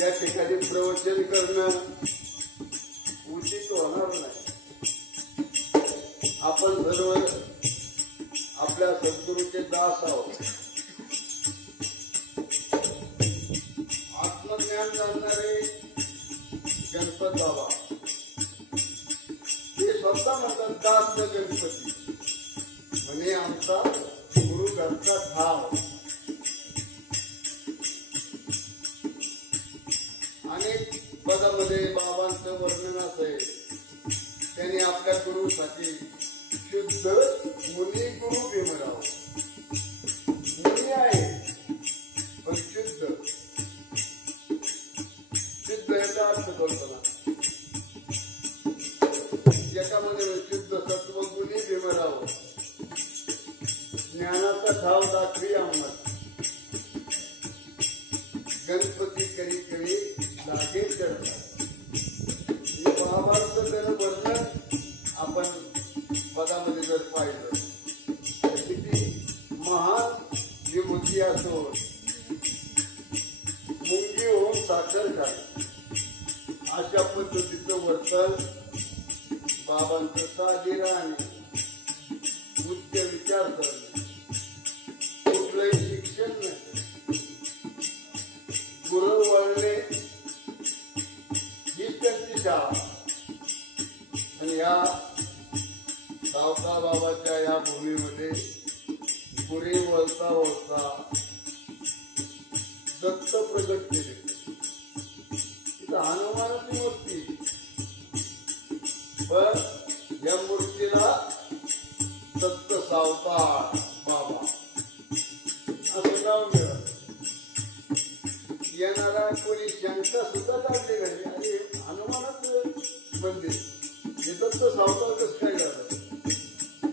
या ठिकाणी प्रवचन करणं उचित होणार नाही. आपण सर्व आपल्या सद्गुरूचे दास आहोत. आत्मज्ञान जाणणारे गणपत बाबा हे स्वतः म्हणतात दास गणपती म्हणजे आमचा गुरु घरचा ठाव. अनेक पदामध्ये बाबांचं वर्णन आहे. त्यांनी आपल्या गुरुसाठी शुद्ध मुनी गुरु भीमराव मुनी आहे पण शुद्ध शुद्ध याचा अर्थ करतो ना. याच्यामध्ये शुद्ध सत्व गुणी भीमराव ज्ञानाचा ठाव दाखवी आम्हाला गणपती करी करी लागे चढतात. बाबांचं जर वर्णन आपण पदामध्ये जर पाहिलं तर किती महान विभूती असो मुंगी होऊन साखर खाय अशा पद्धतीचं वर्तन बाबांचं साधी राहणे उच्च विचार करणे कुठलंही शिक्षण नाही गुरु वळणे हीच त्यांची शाळा. आणि या सावकार बाबाच्या या भूमीमध्ये पुढे वळता वळता दत्त प्रगट केले. तिथं हनुमानाची मूर्ती पण या मूर्तीला दत्त सावकार बाबा असं नाव मिळालं. येणारा कोणी शंका सुद्धा काढली नाही. आणि हनुमानाचं मंदिर हे दत्त सावकार कसं काय झालं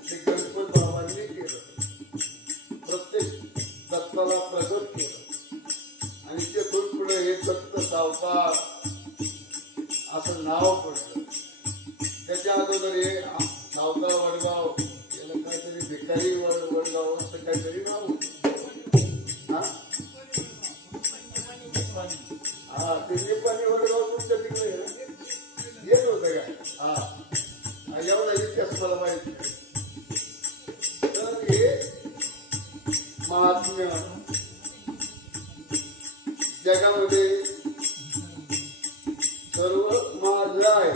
ते गणपत बाबांनी केलं. प्रत्येक दत्ताला प्रगट केलं आणि तिथून पुढे हे दत्त सावकार असं नाव पडलं. त्याच्या अगोदर हे सावकार वडगाव याला काहीतरी भिकारी वडगाव असं काहीतरी नाव होतं. हा ते नेपाळी वडगाव तुमच्या तिकडे येत होतं काय? हा एवढा इतिहास मला माहिती. तर हे महात्म्य जगामध्ये सर्व माझं आहे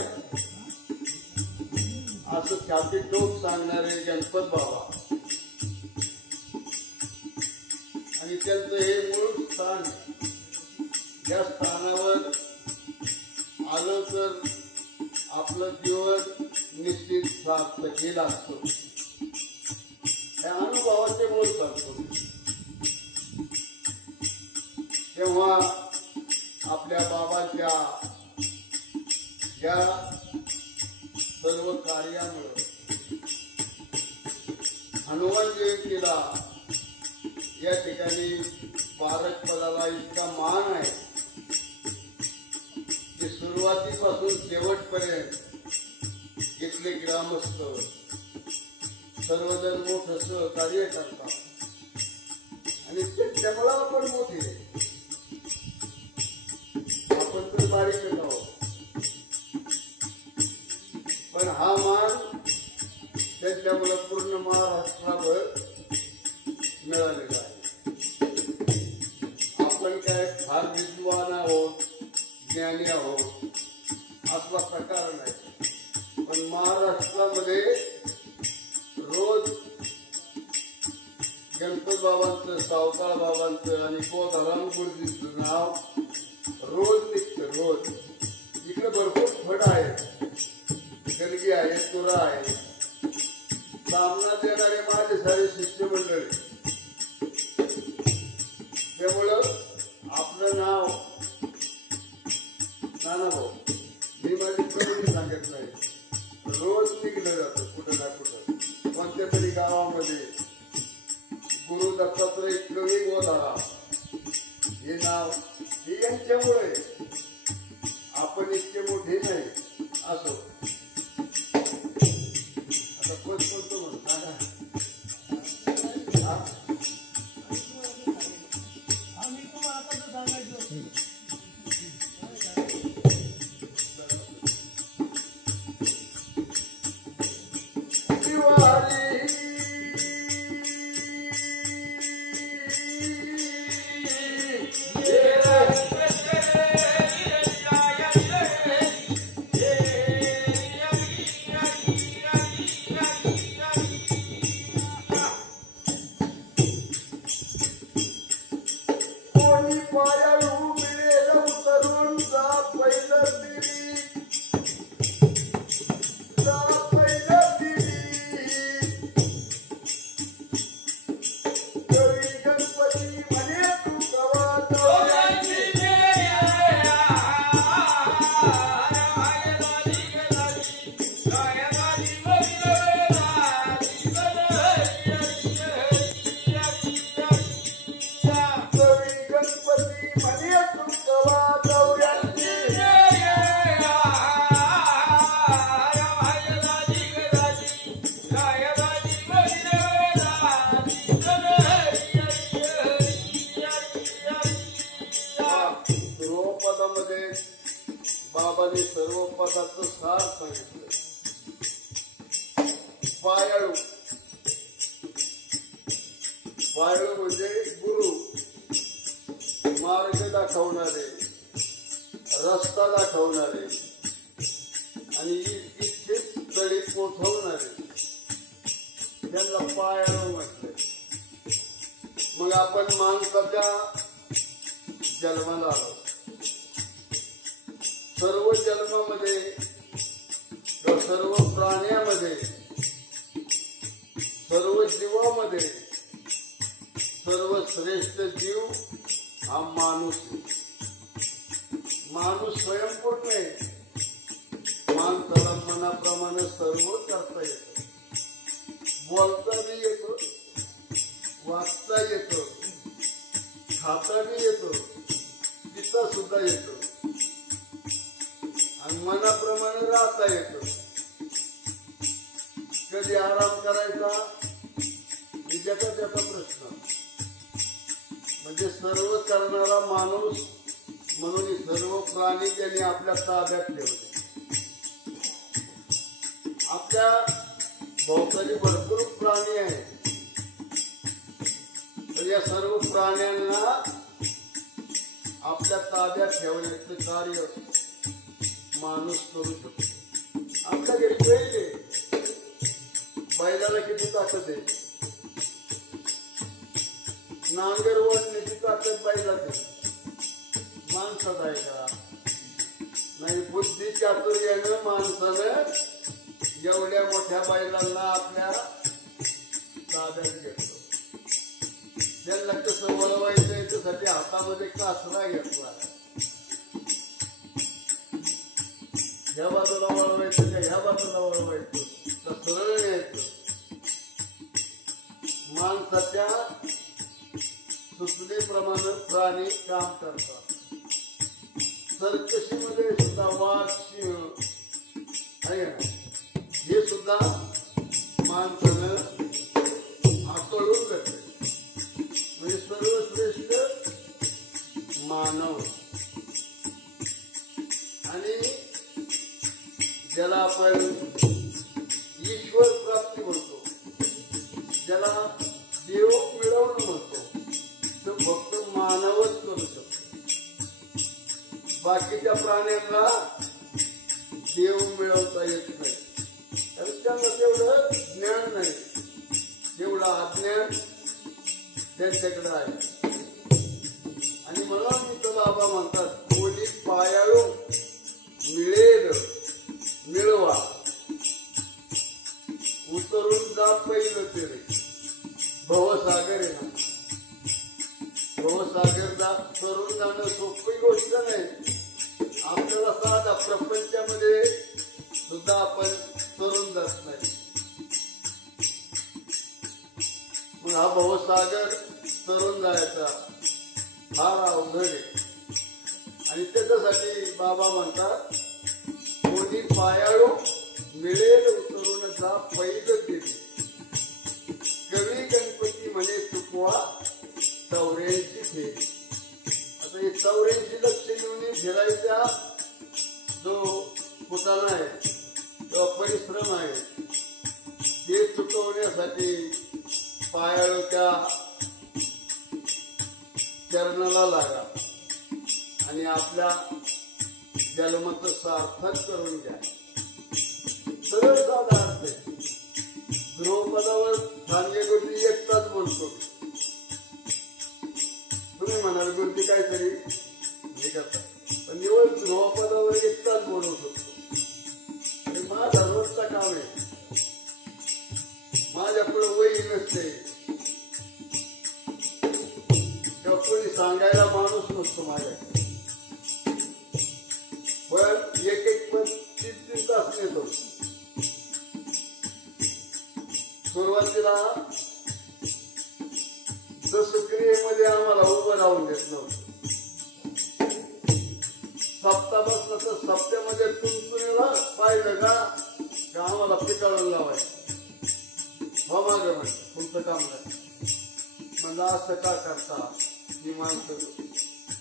असं ख्याती टोक सांगणारे गणपत बाबा आणि त्यांचं हे मूळ स्थान या स्थानावर आलं तर आपलं जीवन निश्चित सार्थकी लागतो. या अनुभवाचे मूळ सांगतो. तेव्हा आपल्या बाबांच्या या सर्व कार्यामुळे हनुमान जयंतीला या ठिकाणी पारक पदाला इतका मान आहे की सुरुवातीपासून शेवटपर्यंत इथले ग्रामस्थ सर्वजण मोठं सहकार्य करतात आणि त्यांच्या बळाला पण मोठे आपण तर बारीक आहोत पण हा मान त्यांच्यामुळे पूर्ण महाराष्ट्राभर मिळालेला आहे. आपण काय फार विद्वान आहोत ज्ञानी आहोत असला प्रकार नाही पण महाराष्ट्रामध्ये रोज गणपत बाबांचं सावकार बाबांचं आणि कोदाराम गुरुजींचं नाव रोज निघतं. रोज इकडे भरपूर फड आहे गलगी आहे तुरा आहे. सामना देणारे माझे सारे शिष्यमंडळी त्यामुळं आपलं नाव नाना भाऊ मी माझी कधी सांगत नाही. रोज निघलं जातं कुठं ना कुठं कोणत्या तरी गावामध्ये गुरु दत्तात्रय कवी गोधारा हे नाव हे यांच्यामुळे आपण इतके मोठे नाही असो. आता कोण बोलतो म्हणून बाबांनी सर्व पदाचं सार सांगितलं. पायाळू, पायाळू म्हणजे गुरु, मार्ग दाखवणारे, रस्ता दाखवणारे आणि इच्छित स्थळी पोचवणारे, त्यांना पायाळू म्हटले. मग आपण माणसाच्या जन्माला आलो. सर्व जन्मामध्ये, सर्व प्राण्यामध्ये, सर्व जीवामध्ये सर्वश्रेष्ठ जीव हा माणूस. माणूस स्वयंपूर्ण आहे. माणसाला मनाप्रमाणे सर्व करता येतं. बोलता बी येतो, वाचता येतो, खाता बी येतो, पिता सुद्धा येतो आणि मनाप्रमाणे राहता येतो. कधी आराम करायचा ज्याचा त्याचा प्रश्न. म्हणजे सर्व करणारा माणूस म्हणून सर्व प्राणी त्यांनी आपल्या ताब्यात ठेवले. आपल्या भोवताली भरपूर प्राणी आहेत, तर या सर्व प्राण्यांना आपल्या ताब्यात ठेवण्याचं कार्य माणूस करू शकतो. आमच्याकडे बैल आहे. बैलाला किती ताकद आहे? नांगर ओढण्याची ताकद बैलात आहे, माणसात आहे का? नाही. बुद्धी चातुर्यानं माणसानं एवढ्या मोठ्या बैलांना आपल्या ताब्यात घेतलं. त्यांना कसं वळवायचं याच्यासाठी हातामध्ये कासरा घेतला. ह्या बाजूला वळवायचं का ह्या बाजूला वळवायचं, तर सरळ यायचं. माणसाच्या सुचनेप्रमाणे प्राणी काम करतात. सर्कशीमध्ये सुद्धा वाघ, सिंह आहे ना, हे सुद्धा माणसानं हाताळून जाते. म्हणजे सर्वश्रेष्ठ मानव. आणि ज्याला आपण ईश्वर प्राप्ती म्हणतो, ज्याला देव मिळवणं म्हणतो, तो फक्त मानवच करू शकतो. बाकीच्या प्राण्यांना देव मिळवता येत नाही, कारण त्यांना तेवढं ज्ञान नाही, तेवढं अज्ञान त्यांच्याकडे आहे. आणि मला मित्र बाबा म्हणतात, कोणी पायाळू मिळेल मिळवा, उतरून जा पहिलं तेरे. भवसागर आहे ना, भवसागर करून जाणं सोपी गोष्ट नाही. आपल्याला साधा प्रपंचामध्ये सुद्धा आपण तरुण जात नाही. मग हा भवसागर तरुण जायचा फार अवघड आहे. आणि त्याच्यासाठी बाबा म्हणतात, कोणी पायाळू मिळेल उतरून जा पहिलं तेरे. कवी गणपती म्हणे चुकवा 84 फेरी. आता हे 84 लक्ष येऊन फिरायचा जो कुटाणा आहे किंवा परिश्रम आहे, ते चुकवण्यासाठी पायाळूच्या चरणाला लागा आणि आपल्या जन्माचं सार्थक करून घ्या. सरळ साधा अर्थ आहे. ध्रुवपदावर धान्य गुरुजी एकटाच म्हणतो. तुम्ही म्हणाल गुरुजी काहीतरी हे करता, पण निवड ध्रुवपदावर एकटाच बोलू शकतो. आणि माझा रोजचा काम आहे. माझ्यापुढे वही नसते किंवा कोणी सांगायला माणूस नसतो माझ्याकडे. पण एक पण 3-3 तास नेतो. सुरुवातीला क्रियेमध्ये आम्हाला उभं राहून देत नव्हतं. सप्तापासून तर सप्त्यामध्ये तुमचुनीला पाहिलं का आम्हाला पिटाळून लावायचं. हो मागं म्हण तुमचं काम नाही. म्हणजे असं का करता मी माणसं.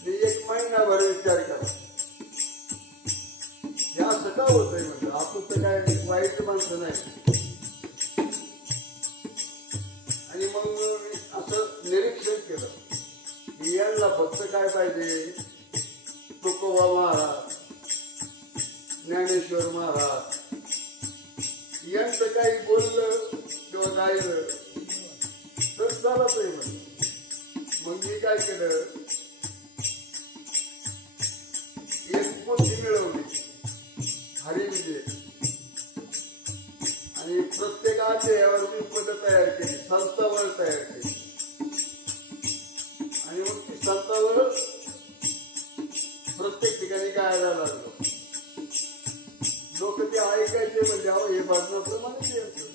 मी 1 महिनाभर विचार करा. वाईट माणसं नाही. आणि मग मी असं निरीक्षण केलं की यांना फक्त काय पाहिजे, तुकोबा महाराज, ज्ञानेश्वर महाराज यांचं काही बोललं किंवा गायलं तर चालत आहे म्हणून. मग मी काय केलं, एक पोथी मिळवली हरिविजय, आणि प्रत्येक अध्यायावर मी पद तयार केली, संस्थावर तयार केली. आणि मग ती संस्थावर प्रत्येक ठिकाणी गायला लागलो. लोक ते ऐकायचे म्हणजे अहो हे भजनाप्रमाणे यायचं.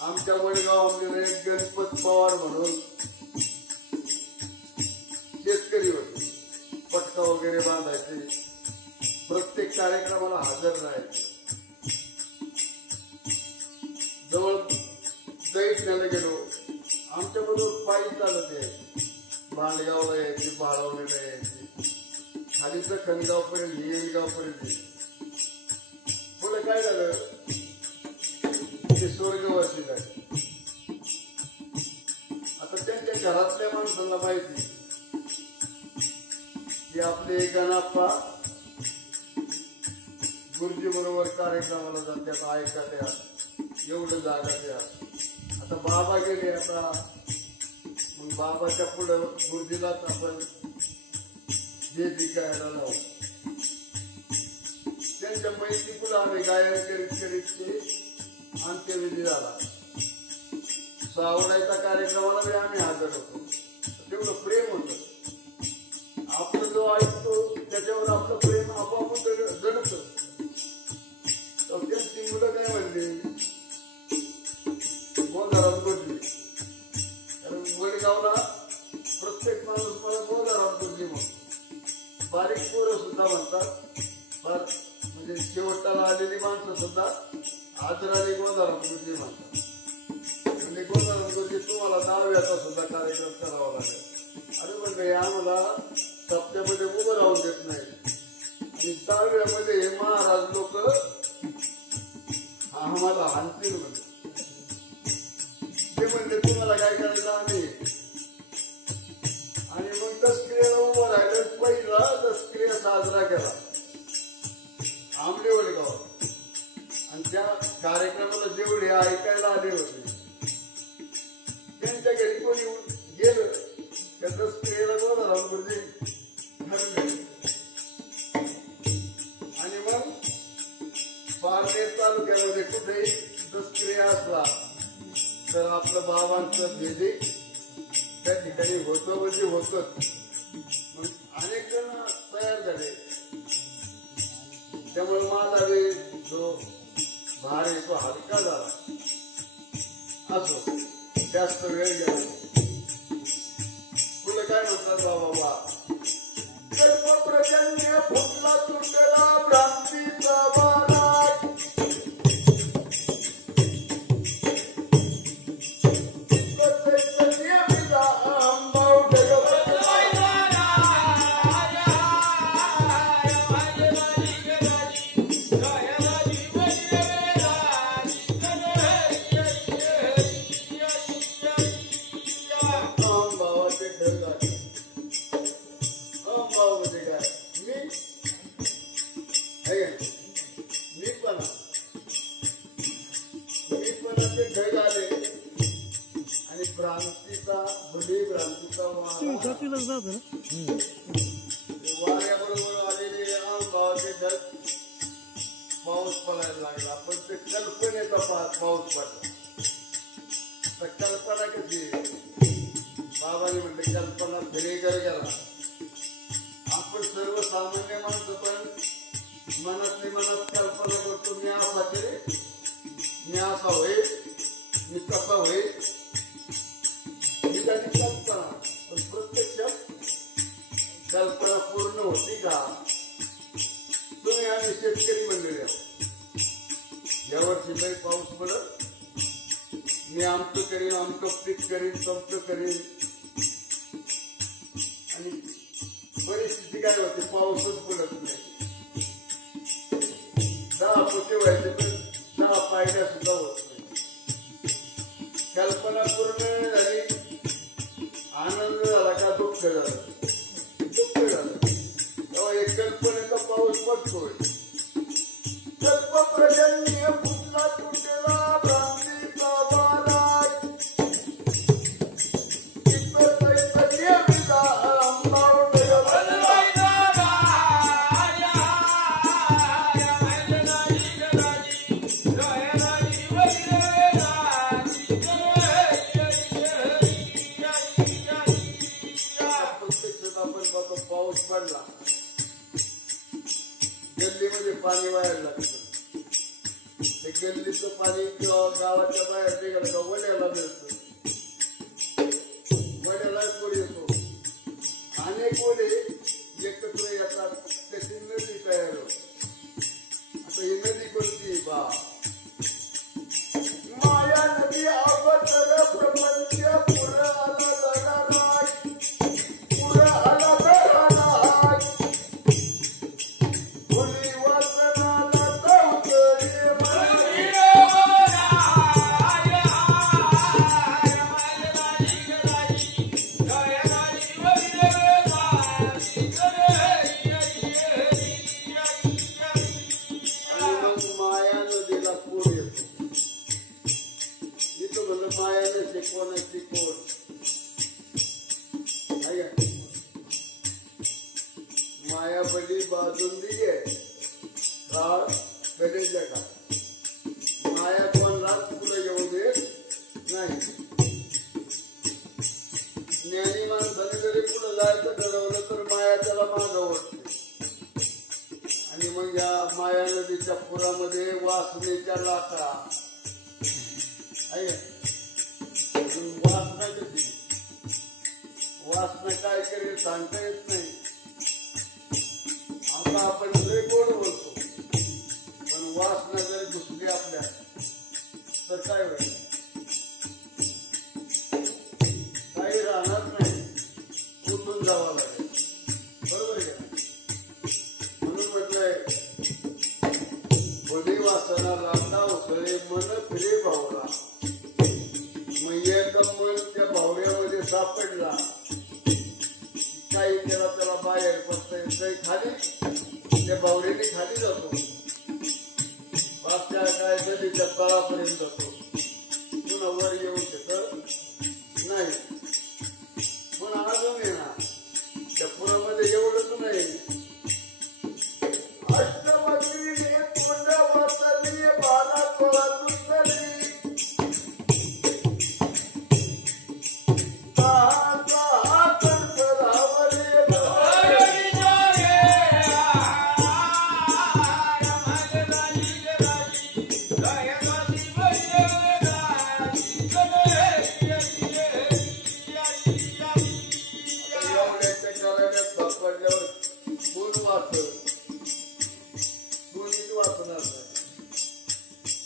आमच्या वडगावामध्ये एक गणपत पवार म्हणून शेतकरी होते, पटका वगैरे बांधायचे, प्रत्येक कार्यक्रमाला हजर राहायचे. जवळ दैठण्याला गेलो, आमच्या बरोबर पायी चालत यायचे, भांडगावला यायचे, बाळवणीला यायचे, खाली खणगाव पर्यंत, येणगाव पर्यंत. पुढे काय झालं, ते स्वर्गवासी झाले. आता त्यांच्या घरातल्या माणसांना माहिती की आपले गणाप्पा गुरुजी बरोबर कार्यक्रमाला जातात, ऐकत या, एवढं जागा द्या. आता बाबा गेले, आता मग बाबाच्या पुढं गुरुजीलाच आपण जे गायला लावू. त्यांच्या मैत्री पुढे आम्ही गायन करीत करीत ते अंत्यविधी झाला. सावडायच्या कार्यक्रमाला बी आम्ही हजर होतो. तेवढं प्रेम होतं. आपलं जो ऐकतो त्याच्यावर आपलं प्रेम आपोआप जडत. त्यांची मुलं काय म्हणली, गोदाराम गुरुजी, कारण वडगावला प्रत्येक माणूस मला गोदाराम गुरुजी म्हणून, बारीक पोरं सुद्धा म्हणतात, म्हणजे शेवटाला आलेली माणसं सुद्धा आदराने गोदाराम गुरुजी म्हणतात. म्हणजे गोदाराम गुरुजी तुम्हाला 10व्याचा सुद्धा कार्यक्रम करावा लागेल. अरे म्हणजे आम्हाला सप्त्यामध्ये उभं राहून देत नाही, आणि 10व्यामध्ये हे महाराज लोक आम्हाला हाणतील म्हणजे. ते म्हणजे तुम्हाला काय करायचं आम्ही. आणि मग दसक्रियेला उभं राहिलं, पहिला दसक्रिया साजरा केला आंबले वडगाव. आणि त्या कार्यक्रमाला जेवढे ऐकायला आले होते त्यांच्या घरी कोणी गेलं त्या दसक्रियेला गोदाराम गुरुजी ठरले. आणि मग पारनेर तालुक्यामध्ये कुठेही दसक्रिया असला तर आपलं बाबांचं भेदी त्या ठिकाणी होतं म्हणजे होतच. मग अनेक जण तयार झाले. त्यामुळे माझा वेळ जो भार आहे तो हलका झाला. असो, जास्त वेळ गेला. तुला काय म्हणतात बाबा, प्रचंड फुटला तुटला भ्रांतीचा वारा, वाऱ्याबरोबर आलेले भावाचे ढग पाऊस पडायला लागला. पण ते कल्पनेचा पाऊस पडला. तर कल्पना कशी, बाबाने म्हणले कल्पना फिरेकर गेला. आपण सर्वसामान्य माणसं पण मनातली मनात कल्पना करतो, मी असा करे, मी असा होईल, मी कसा होईल, ही त्याची कल्पना. पण प्रत्यक्षात कल्पना पूर्ण होती का? तुम्ही आम्ही शेतकरी मंडळी आहोत. यावर्षी लई पाऊस पडत, मी आमचं करीन, आमचं पीक करीन, तमचं करीन. आणि परिस्थिती काय होते, पाऊसच पडत नाही. 10 पोते व्हायचे पाहिल्या सुद्धा होत नाही. कल्पना पूर्ण झाली, आनंद झाला का दुःख झालं? दुःख झालं. तेव्हा एक कल्पनेचा पाऊस पडतोय. कल्प प्रजन्य फुटला तुटेला भ्रांतीचा वारा, चित्त चैतन्य विदा अंबावून पाऊस पडला, गल्लीमध्ये पाणी व्हायला लागतं. ते गल्लीचं पाणी किंवा गावाच्या बाहेर निघालं का वड्याला मिळतं. वड्याला कोण येतो, अनेक वडे एकत्र येतात, त्याची नदी तयार होते. आता ही नदी कोणती? बा माया नदी अवतर प्रपंच पुर आला दगडाय, पुर आला दगडाय, खुली वासनाला चौकडी मनी आणि मग माया नदीला पूर येतो. मी तो म्हणलं मायाने शिकवण शिकवण मायाबली बाजून दिली काळ गणेशच्या काळ. माया कोणालाच पुढे येऊ देत नाही. ज्ञानी माणसाने जरी पुढे जायचं ठरवलं तर माया त्याला मागं ओढते. आणि मग या माया नदीच्या पुरामध्ये वासनेच्या लाटा वासना कशी, वासना काय करेल सांगता येत नाही. आता आपण लय गोड बोलतो, पण वासना जर घुसली आपल्या तर काय होईल? काही राहणार नाही, उठून जावं लागेल. बरोबर आहे का? म्हणून म्हटलंय बडी वासना लाटा उसळे मन फिरे भावरा. मग एक मन त्या भावऱ्यामध्ये सापडला, काही केला त्याला बाहेर पडता येत नाही. खाली त्या बावरीने खाली जातो, बापच्या काय नदीच्या तळापर्यंत जातो, पुन्हा वर येऊ शकत नाही. पण अजून आहे ना, त्या पुरामध्ये एवढंच नाही. अष्टमतीने तोंड वाचली, बारा कोळा दुसरी,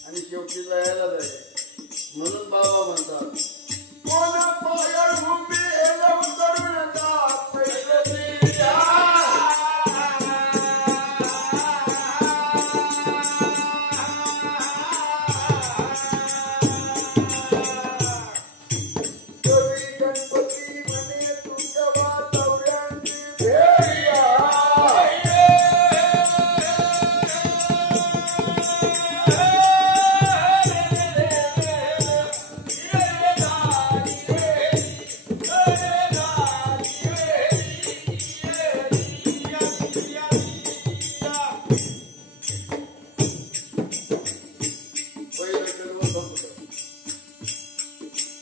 आणि शेवटी लयाला जाईल. म्हणून बाबा म्हणतात कोण पायळ भूमी हेला उतरून जात पैसे गणपती म्हणे तुमच्या वातावरणाची भेरिया.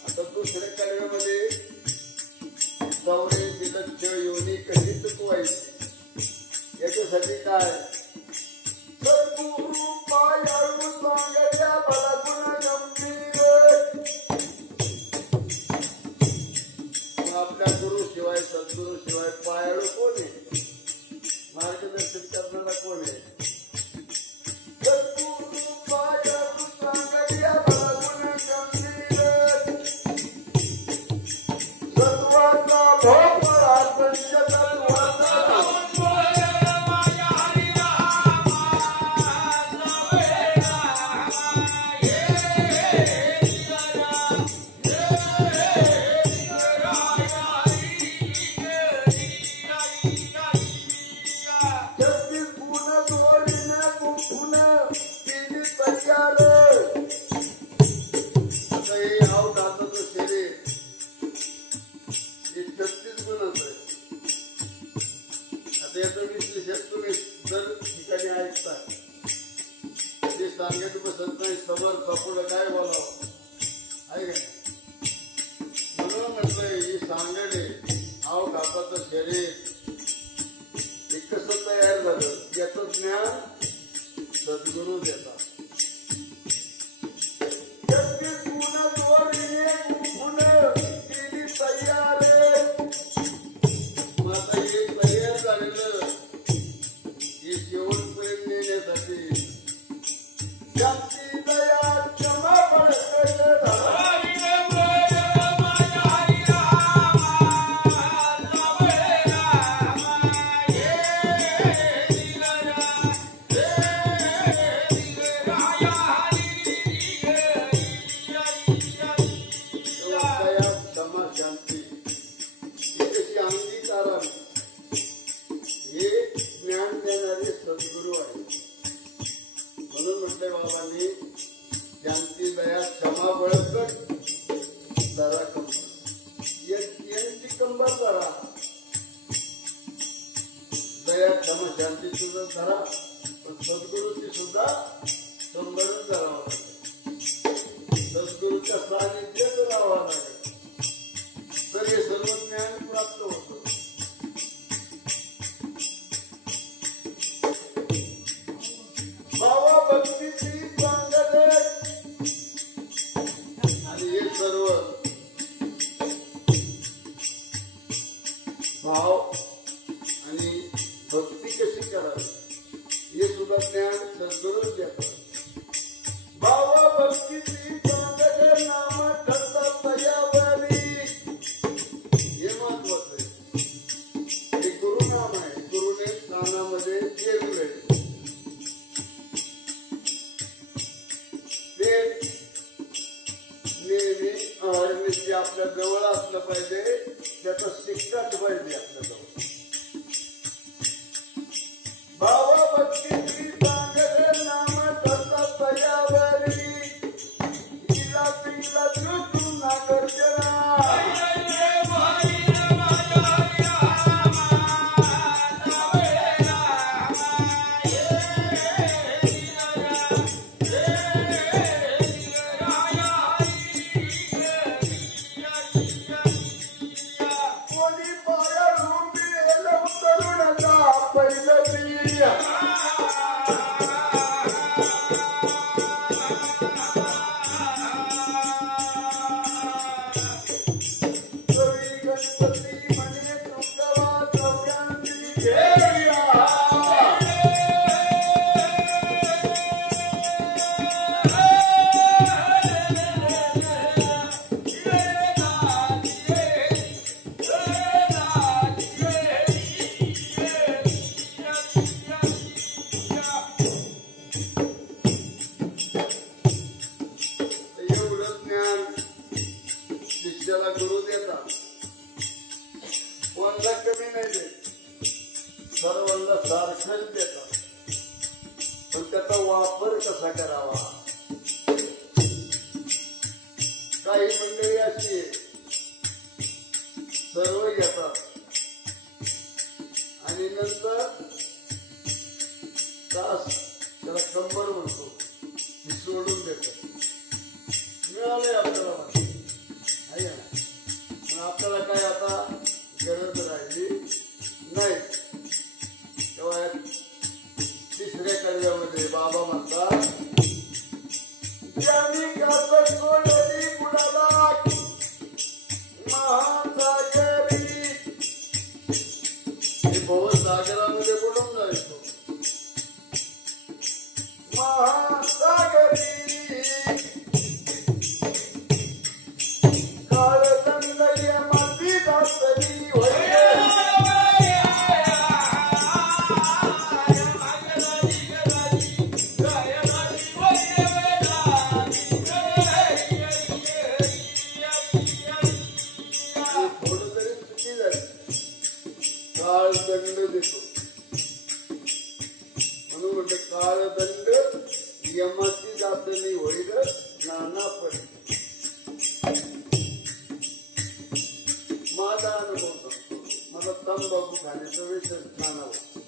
आता दुसऱ्या कडव्यामध्ये चौऱ्याऐंशी लक्ष योनी कशी चुकवायची, याच्यासाठी काय सद्गुरु पायाळू सांगल्या भला गुण गंभीर. आपल्या गुरु शिवाय सद्गुरु शिवाय पायाळू कोण आहे? मार्गदर्शन करणारा कोण आहे? सद्गुरु पायाळू सांगल्या भला गुण गंभीर. सत्वाचा भोपळा पंचतत्वाचा त्याचं विश्लेषण तुम्ही जर ठिकाणी ऐकता ते सांगत बसत नाही समोर कपुड काय बोलावं आहे का म्हणून म्हटलंय ही सांगणे आव घाताचं शरीर हे कसं तयार झालं याचं ज्ञान सद्गुरू देतात आपल्या जवळ असलं पाहिजे त्याचा शिक्षाच पाहिजे आपल्या जवळ भावा भक्तीची सांगते नाम ठरता तयावरी तिला पिला तू ना गर्जना सर्वांना सारखंच देतात पण त्याचा वापर कसा करावा काही मंडळी अशी सर्व घेतात आणि नंतर तास त्याला कंबर म्हणतो ती सोडून देतात मिळालंय आपल्याला आहे पण आपल्याला काय आता गरज राहिली नाही तेव्हा तिसऱ्या कडव्यामध्ये बाबा म्हणतात ज्यांनी गात सोडली कुणाला महासागरी हे बहुत सागरामध्ये बुडून जायचो महासागरी काळदंड या माती दासरी काळदंड देतो म्हणून म्हणजे काळदंड यमाची जातली होईल नाना पडे माझा अनुभव सांगतो आपलं तंबाखू खाण्याचं व्यसन मानावं.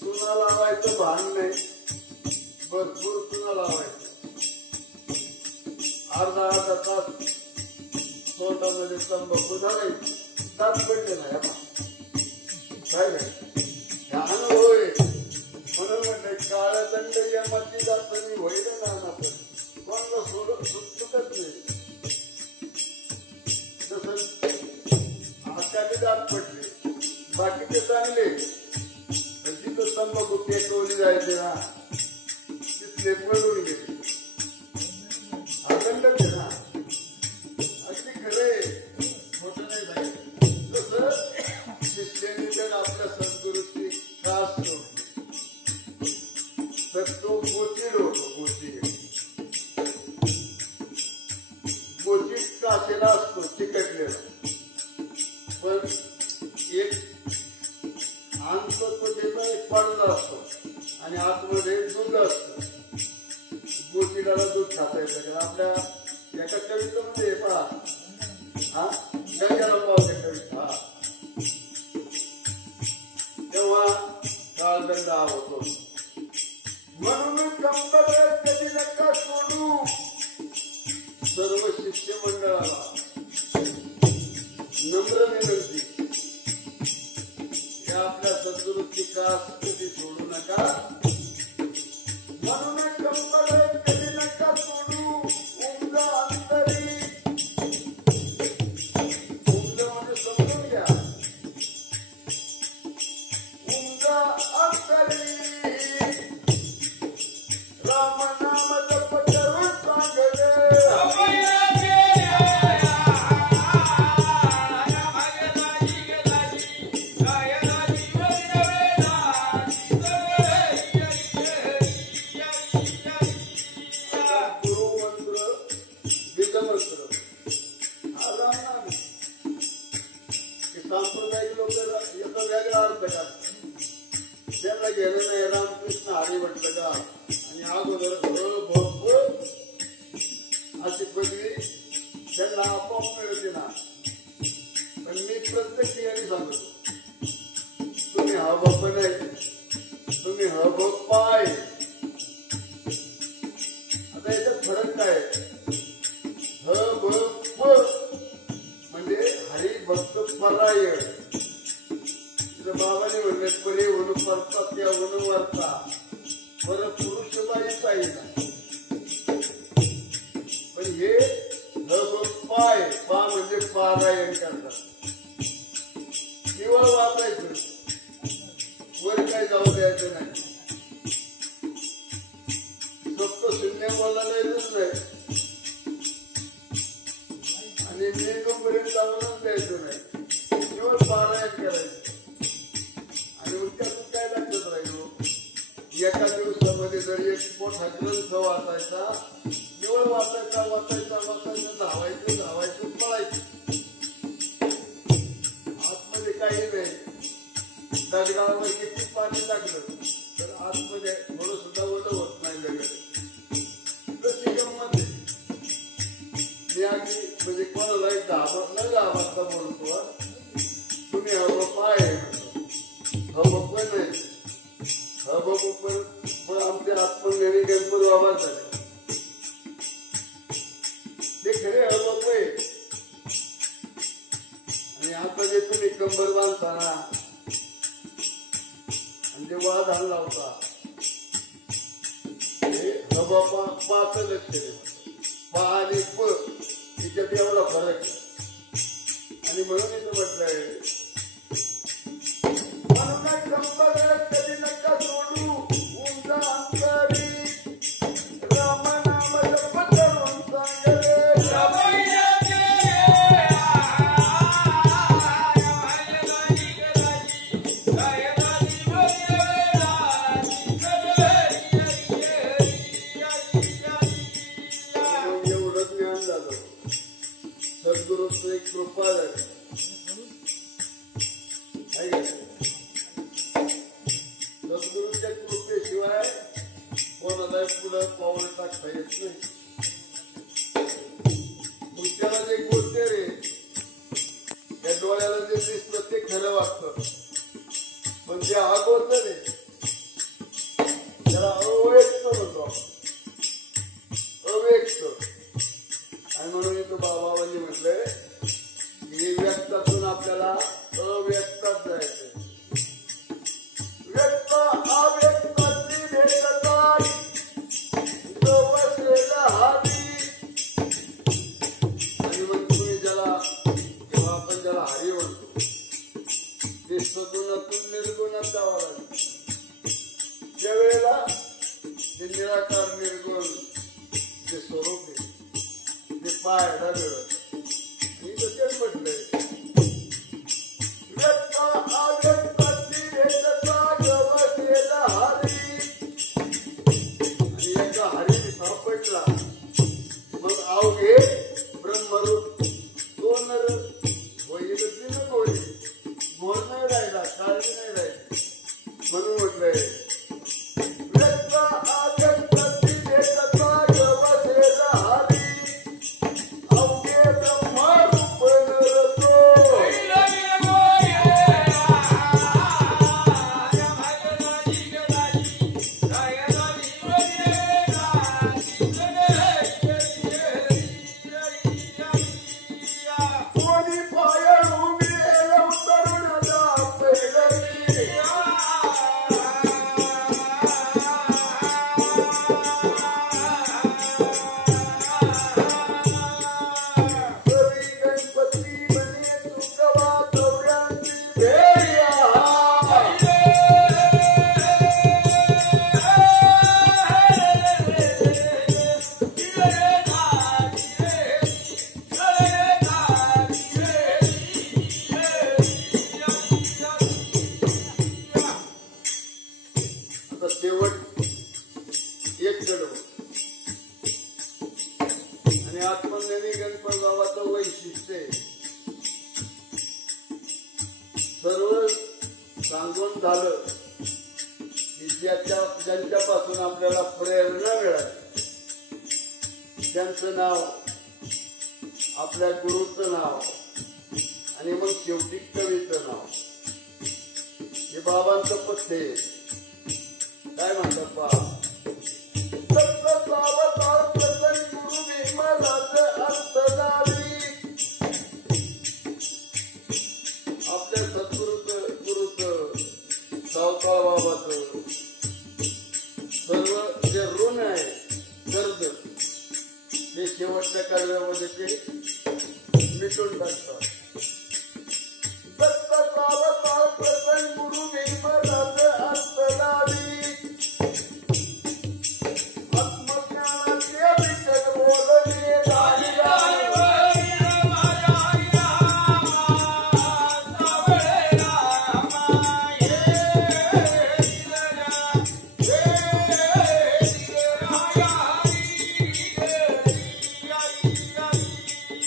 चुना लावायचं भान नाही, भरपूर चुना लावायचं. अर्धा तास तोंडामध्ये तंबाखू धरायची, दात पडले नाही काय नाही अनुभव आहे. म्हणून म्हटलं काळ्या दंड यमाची जात मी होईल ना आपण कोणाला सुटत नाही. जसं आकाने दात पडले बाकीचे चांगले, जिथं तंबाखू पेटवली जायचे ना तिथले पडून गेले. अखंडच आहे ना, अगदी खरंय, मोठं नाही जायचं. तसं शिष्याने जर आपल्या सद्गुरूची कास सोडली तर तो गोचिड होतो. गोचिड कासेला असतो चिकटलेला, पण एक अंतत्वतेचा एक पडदा असतो आणि आतमध्ये दूध असतं. गोचिडाला दूध खाता येतं. आपल्या एका कवितेमध्ये पहा, हा गंगाराम बाबाच्या कविता, तेव्हा काळदंड होतो. म्हणून कंबर कधी नका सोडू. सर्व शिष्य मंडळाला नम्र विनंती, या आपल्या सद्गुरूची कास कधी सोडू नका. म्हणून कंबर कधी नका सोडू. उमदा अंतरी, उमद म्हणजे समजून घ्या, उमदा अंतरी राम नाम जप करून सांगले. सांप्रदायिक लोक याचा वेगळा अर्थ करतात. त्यांना गेलं नाही रामकृष्ण हरी म्हटलं का आणि अगोदर अशी पदवी त्यांना आपोआप मिळते ना. पण मी प्रत्येक ठिकाणी सांगतो, तुम्ही हा बाप नाही, तुम्ही हा बाप्पा आहे. आता याच्यात फरक काय? ह बप्प म्हणजे हरिभक्त परायण. बाबाने म्हणले परे होऊन परता त्या होऊन वरता पर पुरुष बाई पाहिजे. पण हे पाय पा म्हणजे पारायण करतात. केवळ वाचायचं, वर काही जाऊ द्यायचं नाही. फक्त शून्य बोलायचंच नाही आणि मेघपर्यंत जाऊनच द्यायचं नाही. केवळ पारायण करायचं. आणि उद्यातून काय लक्षात राहिलो, एका दिवसामध्ये जर एक मोठा ग्रंथ वाचायचा, केवळ वाचायचा धावायचं पळायचं. आतमध्ये काही नाही. दगडावर किती पाणी टाकलं तर आतमध्ये थोडं सुद्धा ओलं होत नाही. वगैरे तशी गंमत आहे. मी अगदी म्हणजे कोणाला घाबरता बोलतो, तुम्ही हवं आहे हवं नाही. हवं पण आमच्या आत्मज्ञानी गणपती बाबा झाले ते खरे हवं आहे. आणि आता जे तुम्ही कंबर बांधताना आणि जे वाद आणला होता हे हवा पाच लक्ष पा आणि प तिच्यात एवढा फरक आहे. आणि म्हणून इथं म्हटलंय, कधी नका सोडू. उमदा अंतरी राम नाम जप करून सांगले. एवढं ज्ञान झालं, सद्गुरूचं एक कृपा झाली. पण जे अगोदर आहे त्याला अव्यक्त म्हणतो आपण, अव्यक्त. आणि म्हणून तो बाबांनी म्हटलंय की व्यक्तातून आपल्याला अव्यक्तात जायचंय. व्यक्त अव्यक्ताची भेटता बसलेला हारी. आणि मग तुम्ही ज्याला जेव्हा आपण ज्याला हरी म्हणतो ते सगुणातून निर्गुणात जावं लागेल. त्यावेळेला ते निराकार निर्गुण जे स्वरूप आहे ते पाहायला मिळत. मी तसेच म्हटलंय व्यक्त अव्यक्ताची भेटता बसलेला हारी. आणि एकदा हरी सापडला मग अवघे ब्रह्मरूप दोन वैदिक कोणी मोर नाही राहिला, काळजी नाही राहिली. म्हणून म्हटलंय व्यक्त अव्यक्ताची भेटता बसलेला हारी. अवघे ब्रह्मरूप नरतो. कोणी पाय उभी उतरून पहिली. कवी गणपती बने तुकवा गौऱ्यांची भेया. आता शेवट एक घडव. आणि आत्मज्ञानी गणपत बाबाचं वैशिष्ट्य आहे. सर्व सांगून झालं की ज्यांच्यापासून आपल्याला प्रेरणा मिळाली त्यांचं नाव, आपल्या गुरुचं नाव आणि मग शेवटी कवीचं नाव. हे बाबांचं पथ्य काय म्हणतात पहा. गुरु विमलाचं अर्थ लावी. आपल्या गुरुचं सावकार बाबाचं सर्व जे ऋण आहे कर्ज ते शेवटच्या कर्जामध्ये ते मिटून टाकतात. गुरु विमलाचं अर्थ लावी. आत्मज्ञानाचे विषय बोलले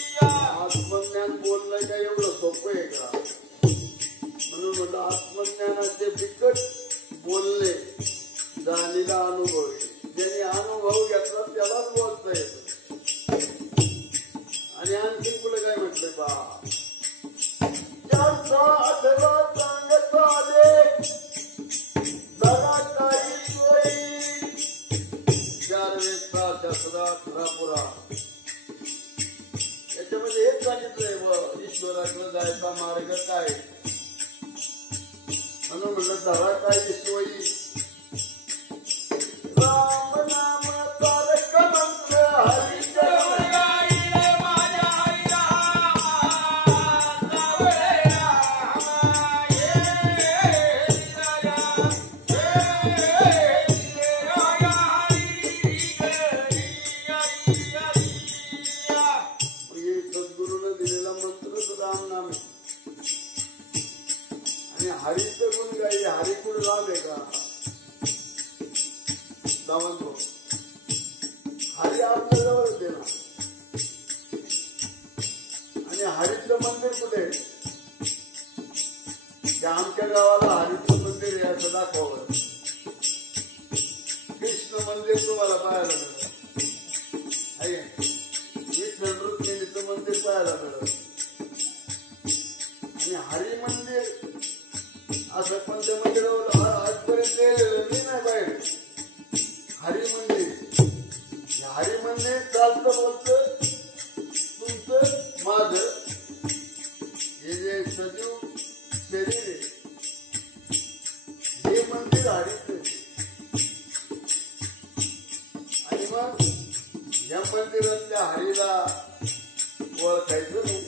आत्मज्ञान बोलणं काय एवढं सोपं आहे का? म्हणून म्हटलं आत्मज्ञानाचे बिकट बोलले जाणीला अनुभवी. ज्याने अनुभव घेतला त्यालाच बोलता येत. आणि आणखी पुढे काय म्हटलंय बा. ज्याचा आठवा सांगत आले जरा काही सोयी. 4 वेळचा दसरा खरापुरा. याच्यामध्ये हेच सांगितलंय व ईश्वराकडे जायचा मार्ग काय. म्हणून म्हटलं जरा काही सोयी. राम नाम तारक मंत्र हरीचा. सद्गुरूने दिलेला मंत्रच राम नाम आहे. आणि हरीचं गुण गाई. हरी गुण लाभ आहे का? म्हणतो हरी आपल्या जवळ येते ना. आणि हरीचं मंदिर कुठे? त्या आमच्या गावाला हरीचं मंदिर आहे असं दाखवलं. कृष्ण मंदिर तुम्हाला पाहायला मिळतं. विठ्ठल रुक्मिणीचं मंदिर पाहायला मिळतं. आणि हरी मंदिर असं पण ते मंदिरावर आजपर्यंत मी नाही बाहेर. हरी मंदिर, हरी मंदिर चालतं बोलतं तुमचं माझं हे जे सजीव शरीर आहे हे मंदिर हरीचं. आणि मग या मंदिरातल्या हरीला ओळखायचं नाही.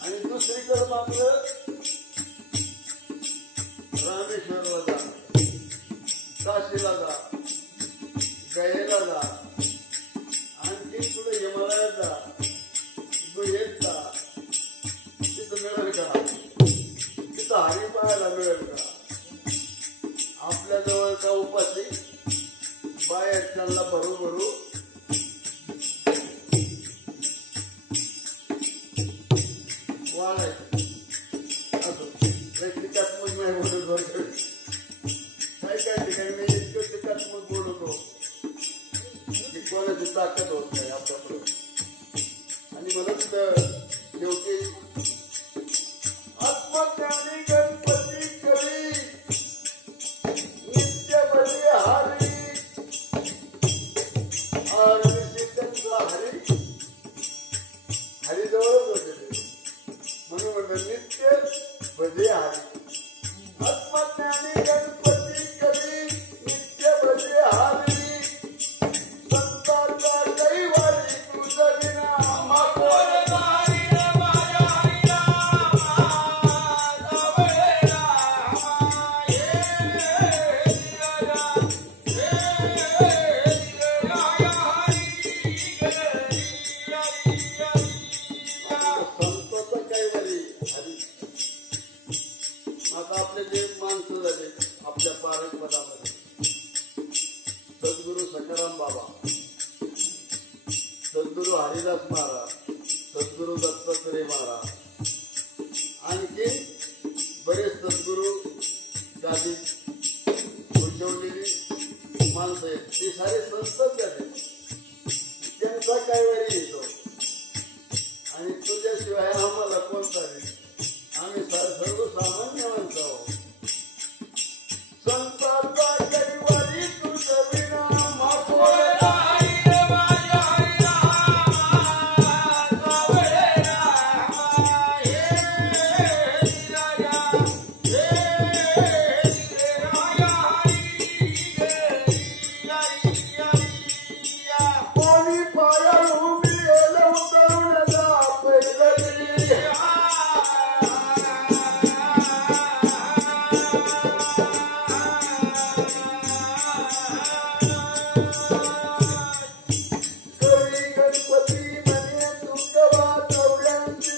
आणि दुसरीकडे मात्र रामेश्वरला जा, काशीला जा, गयेला जा, आणखी पुढे हिमालयात जा, गुहेत जा. तिथं मिळेल का? तिथं हरी पाहायला मिळेल का? आपल्या जवळ का उपाशी बाहेर त्यांना भरू भरू वाढायचं. असं टीकात्मक नाही बोलत बरं. काय काय ठिकाणी मी इतकं टीकात्मक बोलतो की कोणाची ताकद होत नाही आपल्याकडं. आणि म्हणून शेवटी आत्मज्ञानी गणपती कवी नित्य बली हरी हरी हरिजवळच होते ते. म्हणून म्हणलं नित्य भजे हरी. आत्मज्ञानी गणपती कवी नित्य भजे हरी संतांचा कैवारी तुझ विना सद्गुरू हरिदास महाराज, सद्गुरू दत्तात्रय महाराज, आणखी बरेच सद्गुरू गादी उठवलेली माणसं आहेत. ते सारे संतच आहेत. त्यांचा काय वेळी येतो. आणि तुझ्याशिवाय आम्हाला कोणता नाही. आम्ही सर्वसामान्य माणसं आहोत. संतांचा कैवारी तुझ विना गणपती म्हणे तुकवा चौऱ्यांची